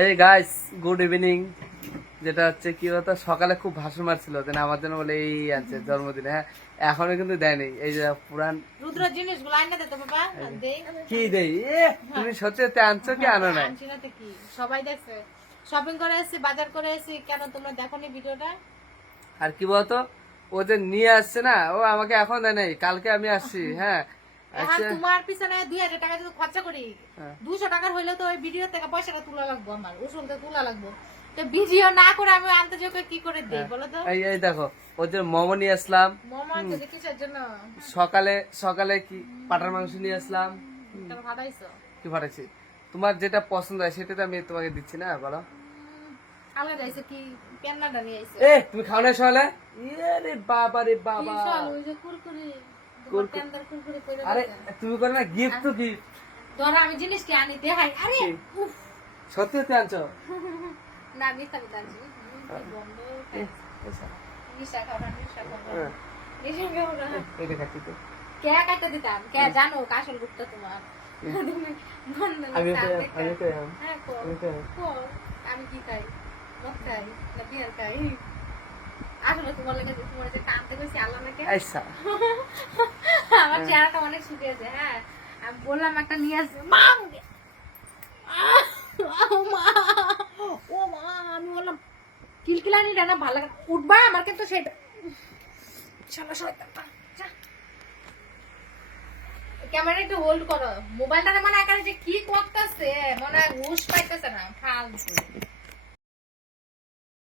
এই guys good evening. যেটা হচ্ছে কি বলতো, সকালে খুব ভাষণ মারছিল যে আমার জন্য বলে এই আছে জন্মদিনে। হ্যাঁ, এখনো কিন্তু দেয়নি। এই যে পুরান রুদ্র জিনিসগুলো আইনা দে তো বাবা, দেই কি দেই। তুমি সত্যি সত্যি আনছো কি আনো নাই? আনছি না তো কি, সবাই দেখছে। শপিং করে এসেছি, বাজার করে এসেছি, কেন তোমরা দেখোনি ভিডিওটা? আর কি বলতো, ও যে নিয়ে আসছে না, ও আমাকে এখন দেয় নাই, কালকে আমি আসছি। হ্যাঁ এখন আচ্ছা। তোমার পিছনে 2000 টাকা যদি খরচা করি, হ্যাঁ। 200 টাকার হইলে তো ওই ভিডিও থেকে পয়সাটা তোলা লাগবো, আমার উসুলতে তোলা লাগবো। তো ভিডিও না করে আমি আনতে যোগে কি করে দেই বলো তো? এই এই দেখো, ওই যে মোমো নিয়ে আসলাম। মোমো আছে কিসের জন্য? সকালে সকালে কি পাটার মাংস নিয়ে আসলাম। কেন ভাড়াইছো? কি পাঠাচ্ছি, তোমার যেটা পছন্দ হয় সেটা তো আমি তোমাকে দিচ্ছি না, বলো। আলাদা আইছে কি, পেন্নাটা নিয়ে আইছে। তুমি খাও না সকালে? ইয়ে রে বাবা রে বাবা। বিশাল ওই যে কুরকুরে, তোমার পেন্দার কুরকুরে কইরা আরে দিছে। তুমি করে না, গিফট তো গিফট। ধরো আমি জিনিস কি আনি দেখাই, আরে উফ, সত্যি সত্যি আনছো? না মিথ্যা কথা আনছি। বন্ধ নিশা খাওয়া, নিশা খাওয়া, নিশা খাওয়া। এটা খাচ্ছি তো। কে কাটতে দিতাম, কে জানো আসল গুপ্ত তোমার। তুমি বন্ধ আমি করতে তো- দেখো। আমি তো- হ্যাঁ, কর, আমি তো- কর। আমি কি খাই? মদ খাই না বিয়ার খাই? আসলে তোমার লেগে তোমার যে কানতে কইছি আল্লাহ নাকি আচ্ছা। আমার চেহারাটা অনেক শুকিয়েছে। হ্যাঁ, আমি বললাম একটা নিয়ে আসবে মা, ও মা, ও মা, আমি বললাম কিলকিলানিটা না ভালো লাগে, উঠবা আমার কিন্তু সেটা চলো শয়তানটা যা। ক্যামেরা একটু হোল্ড করো, মোবাইলটা মানে একারে যে কি করতেছে মনে হয় হুশ পাইতেছে না, ফালতু।